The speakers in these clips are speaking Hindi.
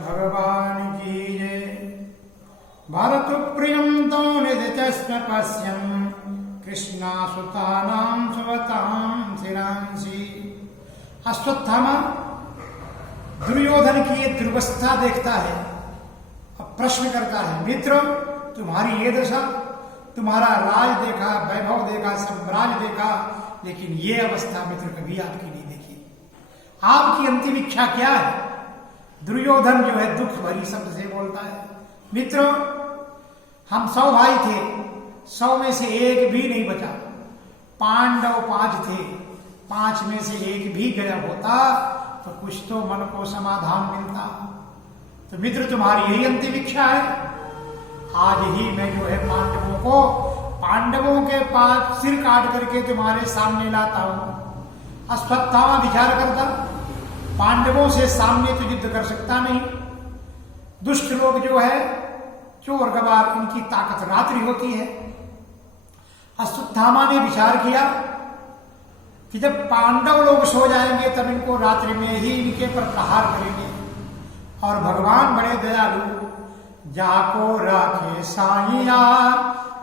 भगवान की जय। भरत प्रियं तो निधिचस्म पश्यं कृष्णासुतानां सुवतां शिरांसि। अश्वत्थामा दुर्योधन की ये दुर्वस्था देखता है, अब प्रश्न करता है, मित्र तुम्हारी ये दशा, तुम्हारा राज देखा, वैभव देखा, साम्राज्य देखा, लेकिन ये अवस्था मित्र कभी आपकी नहीं देखी। आपकी अंतिम इच्छा क्या है? दुर्योधन जो है दुख भरी शब्द से बोलता है, मित्र हम 100 भाई थे, 100 में से एक भी नहीं बचा। पांडव 5 थे, 5 में से एक भी गया होता तो कुछ तो मन को समाधान मिलता। तो मित्र तुम्हारी यही अंतिम इच्छा है? आज ही मैं जो है पांडवों के पास सिर काट करके तुम्हारे सामने लाता हूं। अश्वत्थामा विचार करता, पांडवों से सामने तो युद्ध कर सकता नहीं, दुष्ट लोग जो है चोर गवार, इनकी ताकत रात्रि होती है। अश्वत्थामा ने विचार किया कि जब पांडव लोग सो जाएंगे तब इनको रात्रि में ही इनके पर प्रहार करेंगे। और भगवान बड़े दयालु, जाको राखे साइया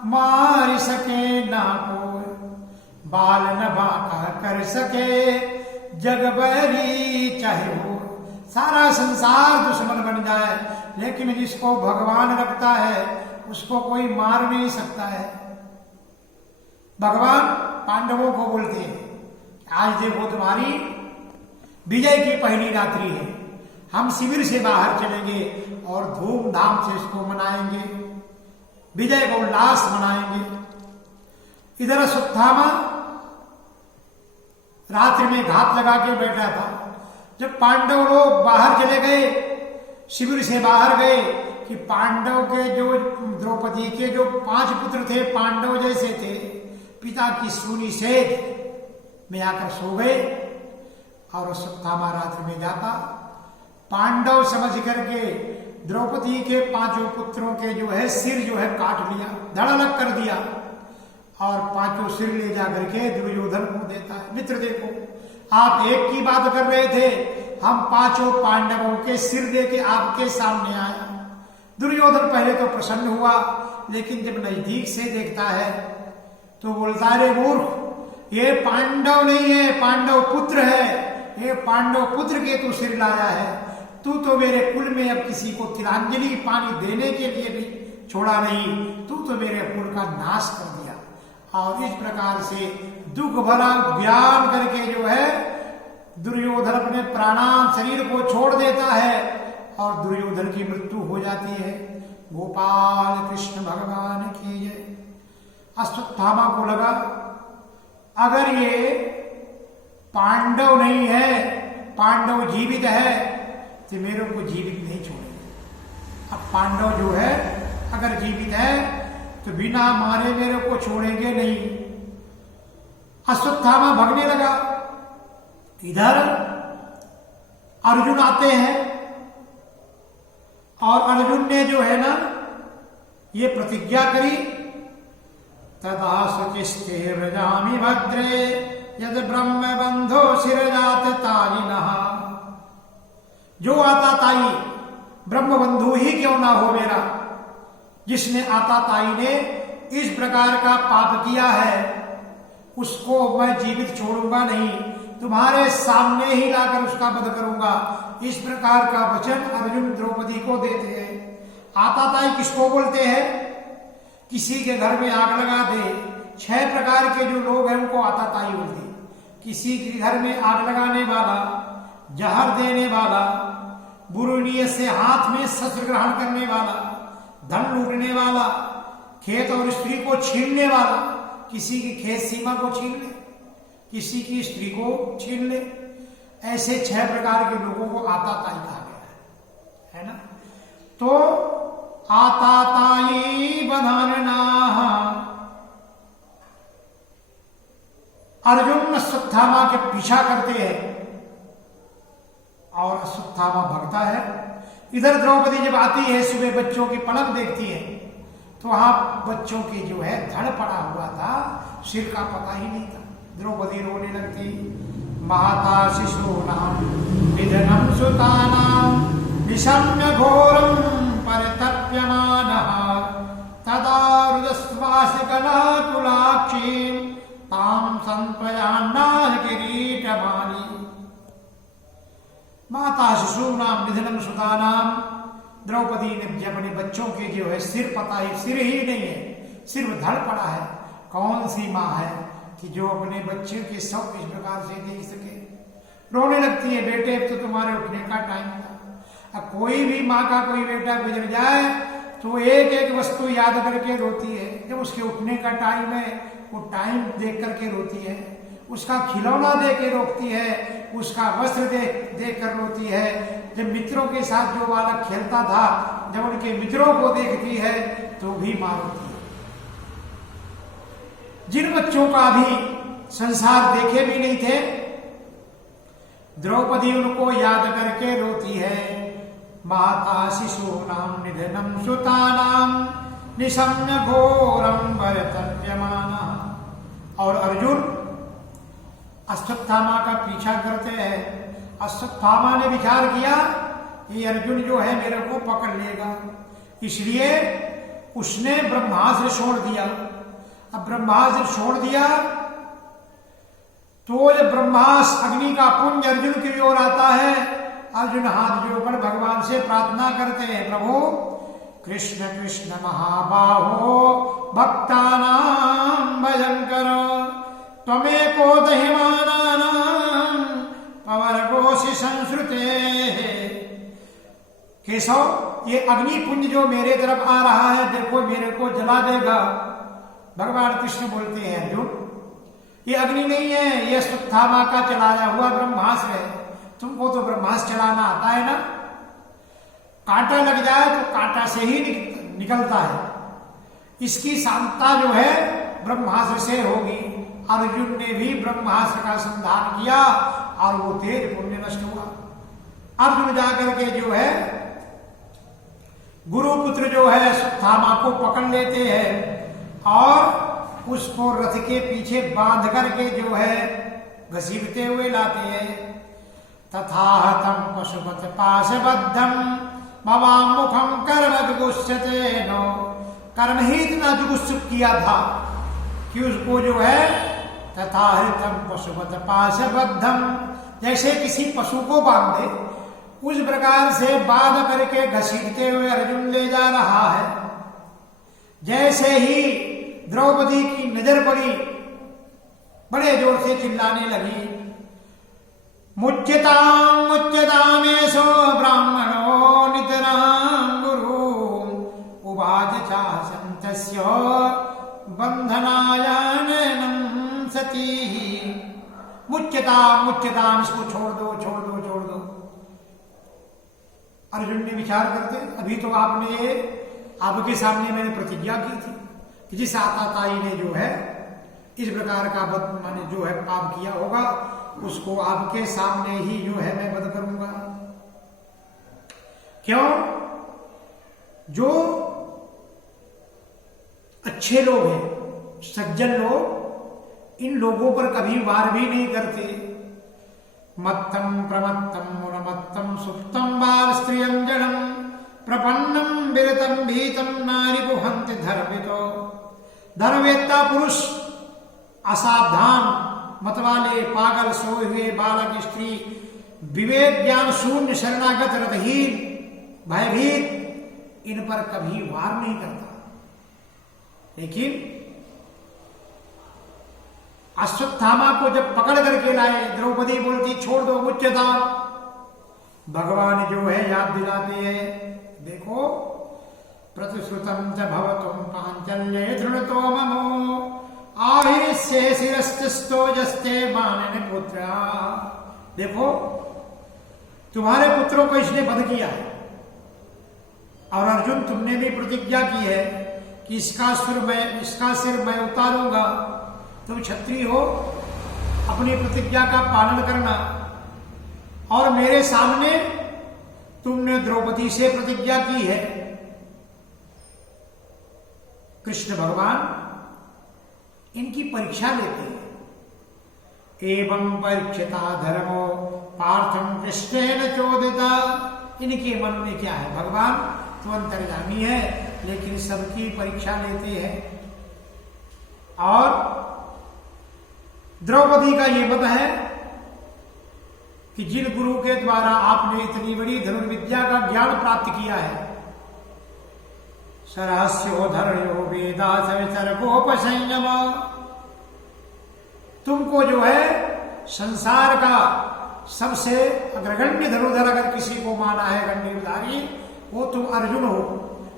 मार सके ना कोई, बाल न बाका कर सके जग बैरी चाहे हो। सारा संसार दुश्मन बन जाए लेकिन जिसको भगवान रखता है उसको कोई मार नहीं सकता है। भगवान पांडवों को बोलते हैं, आज देखो तुम्हारी विजय की पहली रात्रि है, हम शिविर से बाहर चलेंगे और धूमधाम से इसको मनाएंगे, विजय को उल्लास मनाएंगे। इधर अश्वत्थामा रात्रि में घात लगा के बैठा था। जब पांडव लोग बाहर चले गए, शिविर से बाहर गए, कि पांडव के जो द्रौपदी के जो 5 पुत्र थे, पांडव जैसे थे, पिता की सूली सेज में आकर सो गए। और अश्वत्थामा रात्रि में जाता, पांडव समझ करके द्रौपदी के 5 पुत्रों के जो है सिर जो है काट लिया, धड़ालग कर दिया, और 5 सिर ले जा करके दुर्योधन को देता है। मित्र देखो, आप एक की बात कर रहे थे, हम 5 पांडवों के सिर दे के आपके सामने आया। दुर्योधन पहले तो प्रसन्न हुआ, लेकिन जब नजदीक से देखता है तो बोलता है, रे मूर्ख, ये पांडव नहीं है, पांडव पुत्र है, ये पांडव पुत्र के तू सिर लाया है, तू तो मेरे कुल में अब किसी को तिलांजलि पानी देने के लिए भी छोड़ा नहीं, तू तो मेरे कुल का नाश कर दिया। और इस प्रकार से दुख भरा बयान करके जो है दुर्योधन अपने प्राणान शरीर को छोड़ देता है और दुर्योधन की मृत्यु हो जाती है। गोपाल कृष्ण भगवान की जय। अश्वत्थामा को लगा, अगर ये पांडव नहीं है, पांडव जीवित है, तो मेरे को जीवित नहीं छोड़ेंगे। अब पांडव जो है अगर जीवित है तो बिना मारे मेरे को छोड़ेंगे नहीं। अश्वत्थामा भागने लगा। इधर अर्जुन आते हैं और अर्जुन ने जो है ना ये प्रतिज्ञा करी, तदा शुचिस्ते व्रजामि भद्रे यद ब्रह्म बंधो शिरजात तारिणः। जो आता ताई ब्रह्म बंधु ही क्यों ना हो मेरा, जिसने आता ताई ने इस प्रकार का पाप किया है, उसको मैं जीवित छोड़ूंगा नहीं, तुम्हारे सामने ही लाकर उसका वध करूंगा। इस प्रकार का वचन अर्जुन द्रौपदी को देते हैं। आता ताई किसको बोलते हैं? किसी के घर में आग लगा दे, 6 प्रकार के जो लोग हैं उनको आता ताई बोलते हैं। किसी के घर में आग लगाने वाला, जहर देने वाला, बुरी नीयत से हाथ में शस्त्र ग्रहण करने वाला, धन लूटने वाला, खेत और स्त्री को छीनने वाला, किसी की खेत सीमा को छीन ले, किसी की स्त्री को छीन ले, ऐसे 6 प्रकार के लोगों को आता ताई कहा गया है ना। तो आता ताई बधानना। अर्जुन अश्वत्थामा के पीछा करते हैं और अश्वत्थामा भगता है। इधर द्रौपदी जब आती है, सुबह बच्चों की पलक देखती है तो वहां बच्चों की जो है धड़ पड़ा हुआ था, सिर का पता ही नहीं था। द्रौपदी रोने लगती, माता शिशूनां निधनं सुतानां निशम्य घोरं परितप्यमानः तदा रुदस्वासिकलाकुलाक्षीं तां संत्वयान्नाह किरीटमाली। माता शिशूनां निधनं सुतानां, द्रौपदी ने अपने बच्चों के जो है सिर पता है, सिर ही नहीं है, सिर धड़ पड़ा है। कौन सी माँ है कि जो अपने बच्चे के सब इस प्रकार से देख सके। रोने लगती है, बेटे अब तो तुम्हारे उठने का टाइम था। अब कोई भी माँ का कोई बेटा गुजर जाए तो एक एक वस्तु याद करके रोती है। जब उसके उठने का टाइम है वो टाइम देख करके रोती है, उसका खिलौना दे के रोकती है, उसका वस्त्र देख कर रोती है। जब मित्रों के साथ जो बालक खेलता था, जब उनके मित्रों को देखती है तो भी मां रोती है। जिन बच्चों का भी संसार देखे भी नहीं थे, द्रौपदी उनको याद करके रोती है। माता शिशूनां निधनं सुतानां निशम्य घोरं परितप्यमानः। और अर्जुन अश्वत्थामा का पीछा करते हैं। अश्वत्थामा ने विचार किया ये अर्जुन जो है मेरे को पकड़ लेगा, इसलिए उसने ब्रह्मास्त्र छोड़ दिया। अब ब्रह्मास्त्र छोड़ दिया तो जब ब्रह्मास्त्र अग्नि का पुंज अर्जुन की ओर आता है, अर्जुन हाथ जोड़कर भगवान से प्रार्थना करते हैं, प्रभु कृष्ण कृष्ण महाबाहो भक्तानां भयंकर त्वमेको दहिमानानां पवर्गोसि संश्रुते। केशव, ये अग्नि पुंज जो मेरे तरफ आ रहा है, देखो मेरे को जला देगा। भगवान कृष्ण बोलते हैं, अर्जुन ये अग्नि नहीं है, ये अश्वत्थामा का चलाया हुआ ब्रह्मास्त्र है। तुमको तो ब्रह्मास्त्र चलाना आता है ना, कांटा लग जाए तो कांटा से ही निकलता है। इसकी शांता जो है ब्रह्मास्त्र से होगी। अर्जुन ने भी ब्रह्मास्त्र का संधान किया और वो तेज पुण्य नष्ट हुआ। अर्जुन जाकर के जो है गुरुपुत्र जो है अश्वत्थामा को पकड़ लेते हैं और उसको रथ के पीछे बांध करके जो है घसीटते हुए लाते हैं। तथा हतम पशुपत पाशबद्धम ममाम मुखम कर्म जुगुष्यते नो। कर्म ही इतना जुगुत्सुक किया था कि उसको जो है तथा हृतम पशुपत पाशबद्धम, जैसे किसी पशु को बांध दे उस प्रकार से बांध करके घसीटते हुए अर्जुन ले जा रहा है। जैसे ही द्रौपदी की नजर पड़ी, बड़े जोर से चिल्लाने लगी, मुच्यतां मुच्यतामेषो ब्राह्मणो नितरां गुरु उवाच चासन्तस्य बंधनायाननं सती। मुच्यतां मुच्यतां, इसको छोड़ दो छोड़ दो छोड़ दो। अर्जुन ने विचार करते, अभी तो आपके सामने मैंने प्रतिज्ञा की थी कि जिस आताताई ने जो है इस प्रकार का माने जो है पाप किया होगा उसको आपके सामने ही जो है मैं वध करूंगा। क्यों? जो अच्छे लोग हैं, सज्जन लोग, इन लोगों पर कभी वार भी नहीं करते। मत्तम प्रमत्तम मुनमत्तम सुप्तम बाल स्त्रियं जड़म प्रपन्नम विरतम भीतम नारी बुहंति धर्मितो। धर्मवेत्ता पुरुष असावधान, मतवाले, पागल, सोए हुए बालक, स्त्री, विवेक ज्ञान शून्य, शरणागत, रतहीन, भयभीत, इन पर कभी वार नहीं करता। लेकिन अश्वत्थामा को जब पकड़ करके लाए, द्रौपदी बोलती छोड़ दो मुच्यता। भगवान जो है याद दिलाते हैं, देखो प्रतिश्रुतम च भवतुम पांचल्ये धृणतो ममो आहिष्ये शिरस्तस्तो जस्ते मानन पुत्रा। देखो तुम्हारे पुत्रों को इसने वध किया है और अर्जुन तुमने भी प्रतिज्ञा की है कि इसका सिर मैं उतारूंगा। तुम क्षत्रिय हो, अपनी प्रतिज्ञा का पालन करना। और मेरे सामने तुमने द्रौपदी से प्रतिज्ञा की है। कृष्ण भगवान इनकी परीक्षा लेते हैं। एवं परीक्षिता धर्मो पार्थम कृष्णेन चोदिता इनके मन में क्या है? भगवान तो अंतर्यामी है, लेकिन सबकी परीक्षा लेते हैं। और द्रौपदी का ये मत है कि जिन गुरु के द्वारा आपने इतनी बड़ी धनुर्विद्या का ज्ञान प्राप्त किया है, सरहस्योधर्यो वेदा सर्गोपसंयम, तुमको जो है संसार का सबसे अग्रगण्य धनुर्धर अगर किसी को माना है गंडीवधारी, वो तुम अर्जुन हो।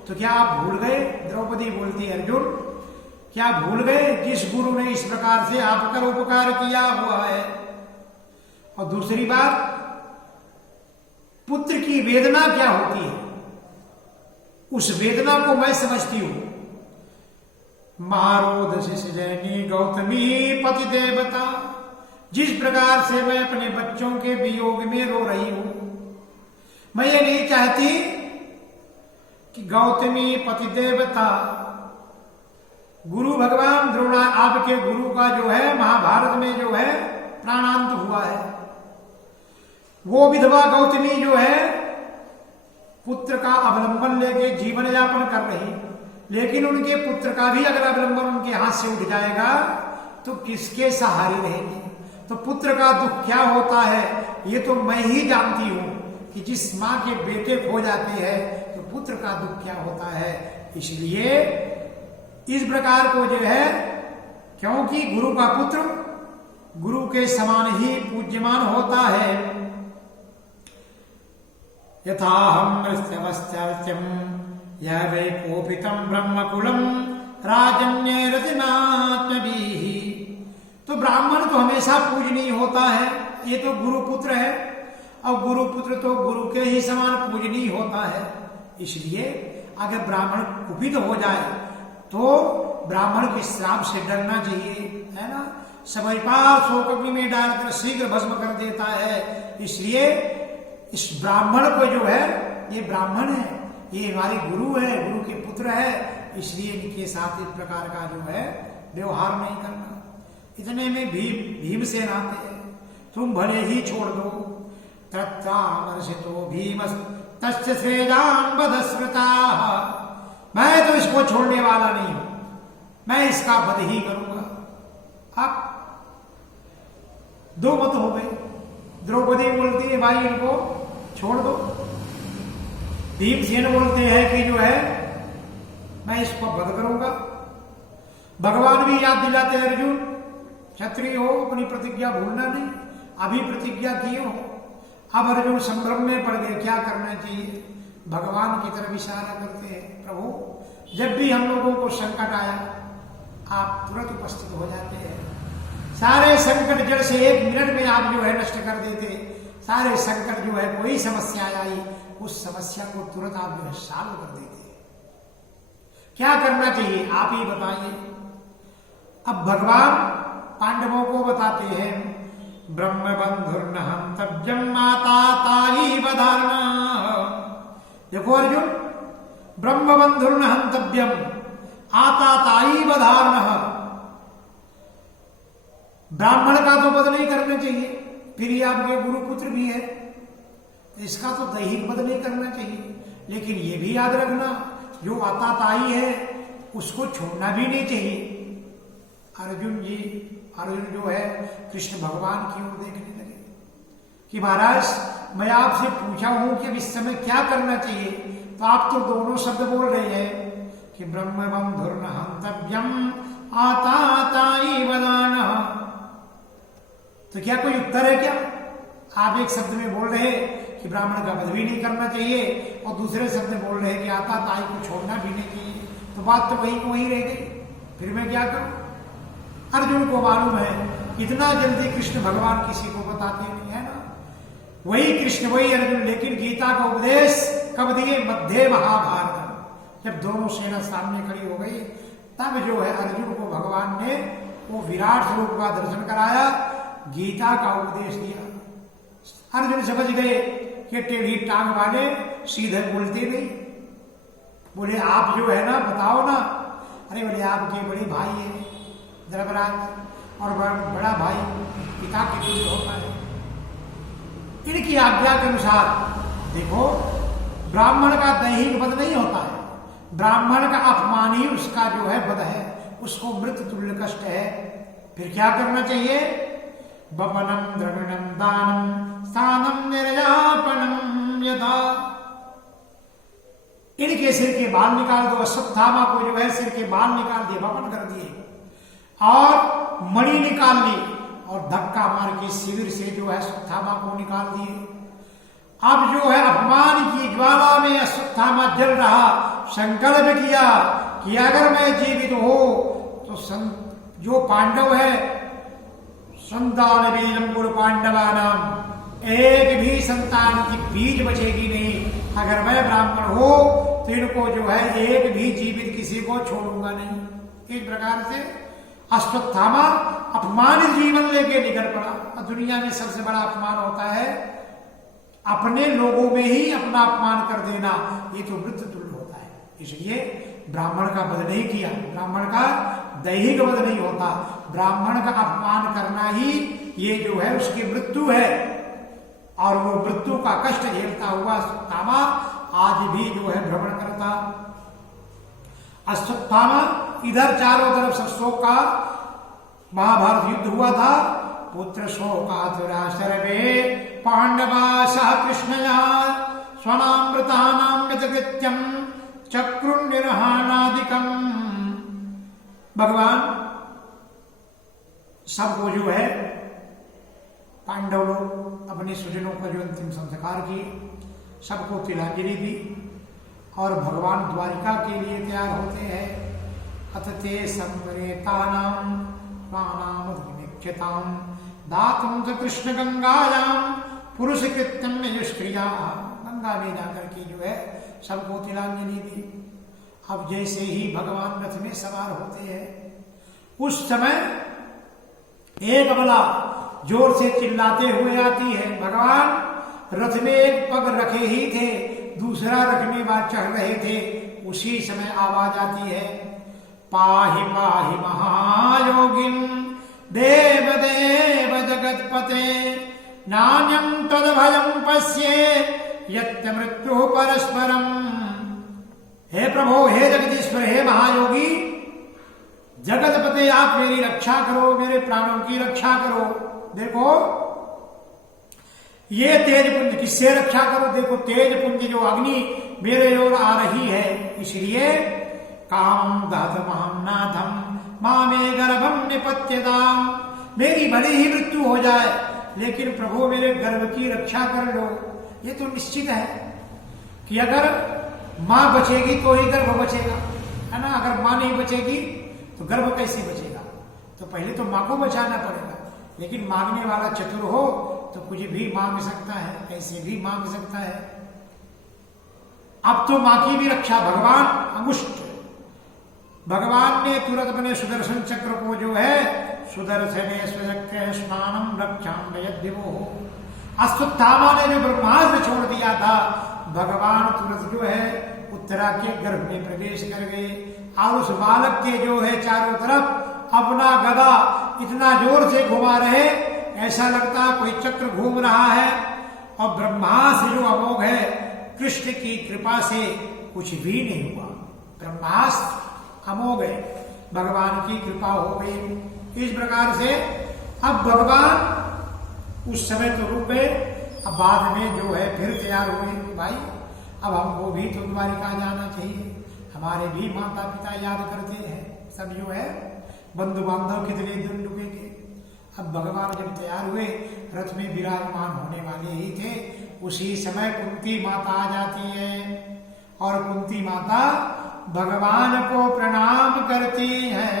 तो क्या आप भूल गए? द्रौपदी बोलती, अर्जुन क्या भूल गए जिस गुरु ने इस प्रकार से आपका उपकार किया हुआ है? और दूसरी बात, पुत्र की वेदना क्या होती है, उस वेदना को मैं समझती हूं। महारोध शिशजैनी गौतमी पति देवता, जिस प्रकार से मैं अपने बच्चों के वियोग में रो रही हूं, मैं ये नहीं चाहती कि गौतमी पति देवता गुरु भगवान द्रोणा, आपके गुरु का जो है महाभारत में जो है प्राणांत हुआ है, वो विधवा गौतमी जो है पुत्र का अवलंबन लेके जीवन यापन कर रही, लेकिन उनके पुत्र का भी अगर अवलंबन उनके हाथ से उठ जाएगा तो किसके सहारे रहेंगे? तो पुत्र का दुख क्या होता है ये तो मैं ही जानती हूं कि जिस मां के बेटे खो जाते हैं तो पुत्र का दुख क्या होता है। इसलिए इस प्रकार को जो है, क्योंकि गुरु का पुत्र गुरु के समान ही पूज्यमान होता है। यथाहम नृत्यवस्त्यम यह वै कोपितम ब्रह्मकुलम राजन्य रतिनात्मभिः, तो ब्राह्मण तो हमेशा पूजनीय होता है, ये तो गुरु पुत्र है, और गुरु पुत्र तो गुरु के ही समान पूजनीय होता है। इसलिए अगर ब्राह्मण कुपित हो जाए तो ब्राह्मण के श्राप से डरना चाहिए, है ना। समय पार शोक अग्नि में डालकर शीघ्र भस्म कर देता है। इसलिए इस ब्राह्मण को जो है, ये ब्राह्मण है, ये हमारे गुरु है, गुरु के पुत्र है, इसलिए इनके साथ इस प्रकार का जो है व्यवहार नहीं करना। इतने में भीमसेन आते हैं, तुम भले ही छोड़ दो। तत्रामर्षितो भीम तस्य स्वेदान बधस्मृता, मैं तो इसको छोड़ने वाला नहीं हूं, मैं इसका वध ही करूंगा। अब दो मत हो गए। द्रौपदी बोलती है भाई इनको छोड़ दो, भीमसेन बोलते हैं कि जो है मैं इसको वध करूंगा। भगवान भी याद दिलाते हैं, अर्जुन क्षत्रिय हो, अपनी प्रतिज्ञा भूलना नहीं, अभी प्रतिज्ञा किए हो। अब अर्जुन संभ्रम में पड़ गए, क्या करना चाहिए। भगवान की तरफ इशारा करते हैं, प्रभु जब भी हम लोगों को संकट आया आप तुरंत उपस्थित हो जाते हैं। सारे संकट जड़ से एक मिनट में आप जो है नष्ट कर देते। सारे संकट जो है, कोई समस्या आई उस समस्या को तुरंत आप जो है सॉल्व कर देते। क्या करना चाहिए आप ही बताइए। अब भगवान पांडवों को बताते हैं, ब्रह्म बंधुर्न हंतव्यम माता ताई बधाना। देखो अर्जुन, ब्रह्म बंधुर्न हंतव्यम आता ताई बधारण, ब्राह्मण का तो वध नहीं करना चाहिए, फिर ये आपके गुरु पुत्र भी है, इसका तो दैहिक वध नहीं करना चाहिए। लेकिन ये भी याद रखना, जो आता ताई है उसको छोड़ना भी नहीं चाहिए। अर्जुन जो है कृष्ण भगवान की ओर देखने लगे कि महाराज मैं आपसे पूछा हूं कि अब इस समय क्या करना चाहिए, तो आप तो दोनों शब्द बोल रहे हैं कि ब्रह्म बंधुर्न हंतव्यम आता ताई बधान। तो क्या कोई उत्तर है क्या? आप एक शब्द में बोल रहे कि ब्राह्मण का वध भी नहीं करना चाहिए, और दूसरे शब्द में बोल रहे कि आता ताई को छोड़ना भी नहीं चाहिए, तो बात तो वहीं को वहीं रह गई, फिर मैं क्या करूं। अर्जुन को मालूम है इतना जल्दी कृष्ण भगवान किसी को बताते नहीं, है ना। वही कृष्ण वही अर्जुन, लेकिन गीता का उपदेश कब दिए? मध्य महाभारत, जब दोनों सेना सामने खड़ी हो गई, तब जो है अर्जुन को भगवान ने वो विराट स्वरूप का दर्शन कराया, गीता का उपदेश दिया। अर्जुन समझ गए कि टेढ़ी टांग वाले सीधे बोलते नहीं। बोले आप जो है ना बताओ ना। अरे बोले आपके बड़े भाई है धर्मराज, और बड़ा भाई पिता के तुल्य होता है, इनकी आज्ञा के अनुसार देखो, ब्राह्मण का दैहिक वध नहीं होता है, ब्राह्मण का अपमान ही उसका जो है वध है, उसको मृत्यु तुल्य कष्ट है। फिर क्या करना चाहिए? वपनम द्रविणम दानम स्थानम निर्यापनम यथा। इनके सिर के बाल निकाल दो। अश्वत्थामा को जो है सिर के बाल निकाल दिए, वपन कर दिए, और मणि निकाल ली और धक्का मार के शिविर से जो है अश्वत्थामा को निकाल दिए। अब जो है अपमान की ज्वाला में अश्वत्थामा जल रहा, संकल्प किया कि अगर मैं जीवित हो तो जो पांडव है, संतान बीजम कुरु पांडवा नाम, एक भी संतान की बीज बचेगी नहीं। अगर मैं ब्राह्मण हो तो इनको जो है एक भी जीवित किसी को छोड़ूंगा नहीं। इस प्रकार से अश्वत्थामा अपमानित जीवन लेके निकल पड़ा। दुनिया में सबसे बड़ा अपमान होता है अपने लोगों में ही अपना अपमान कर देना, ये तो मृत्यु तुल्य होता है। इसलिए ब्राह्मण का वध नहीं किया, ब्राह्मण का दैहिक वध नहीं होता, ब्राह्मण का अपमान करना ही ये जो है उसकी मृत्यु है। और वो मृत्यु का कष्ट झेलता हुआ अश्वत्थामा आज भी जो है भ्रमण करता। अश्वत्थामा इधर चारों तरफ शोक का महाभारत युद्ध हुआ था। पुत्र शोकातुरा सर्वे पांडवा सह कृष्णया स्वनामृतानाम यतकृत्यम चक्रुन निर्हाणादिकम। भगवान सबको जो है पांडव लोग अपने स्वजनों का जो अंतिम संस्कार किए, सबको तिलांजलि दी और भगवान द्वारिका के लिए तैयार होते हैं। अतते संवरेतानाम स्वानामधिनिक्षताम दातुम च कृष्ण गंगायाम पुरुष कृत्यम निष्क्रिया। गंगा में जाकर के जो है सबको तिलांजलि दी। अब जैसे ही भगवान रथ में सवार होते हैं, उस समय एक बला जोर से चिल्लाते हुए आती है। भगवान रथ में एक पग रखे ही थे, दूसरा रखने बाद चढ़ रहे थे, उसी समय आवाज आती है, पाहि पाहि महायोगिन देव देव जगतपते नान्यं तद्भयं पश्ये यत् मृत्यु परस्परम। हे प्रभो, हे जगदीश्वर, हे महायोगी, जगतपते आप मेरी रक्षा करो, मेरे प्राणों की रक्षा करो। देखो ये तेज पुंज, किससे रक्षा करो? देखो तेज पुंज जो अग्नि मेरे ओर आ रही है, इसलिए काम दहतमहं नाथम मामे गर्भम निपत्यताम। मेरी भले ही मृत्यु हो जाए, लेकिन प्रभु मेरे गर्भ की रक्षा कर लो। ये तो निश्चित है कि अगर मां बचेगी तो ही गर्भ बचेगा, है ना। अगर मां नहीं बचेगी तो गर्भ कैसे बचेगा? तो पहले तो मां को बचाना पड़ेगा। लेकिन मांगने वाला चतुर हो तो कुछ भी मांग सकता है, कैसे भी मांग सकता है। अब तो मां की भी रक्षा भगवान अंगुष्ठ, भगवान ने तुरंत अपने सुदर्शन चक्र को जो है सुदर्शने स्वचक्र स्नानम रक्षाम यद्दिवो। अश्वत्थामा ने जो ब्रह्मास्त्र छोड़ दिया था, भगवान तुरंत जो है उत्तरा के गर्भ में प्रवेश कर गए और उस बालक के जो है चारों तरफ अपना गदा इतना जोर से घुमा रहे, ऐसा लगता कोई चक्र घूम रहा है। और ब्रह्मास्त्र जो अमोघ है, कृष्ण की कृपा से कुछ भी नहीं हुआ। ब्रह्मास्त्र अमोघ है, भगवान की कृपा हो गई। इस प्रकार से अब भगवान उस समय तो रुक गए, अब बाद में जो है फिर तैयार हुए, भाई अब हमको भी तो द्वारिका जाना चाहिए। हमारे भी माता पिता याद करते हैं, सब जो है बंधु बांधव कितने दिन रुकेंगे। अब भगवान जब तैयार हुए, रथ में विराजमान होने वाले ही थे, उसी समय कुंती माता आ जाती है और कुंती माता भगवान को प्रणाम करती है।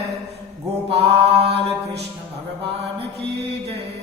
गोपाल कृष्ण भगवान की जय।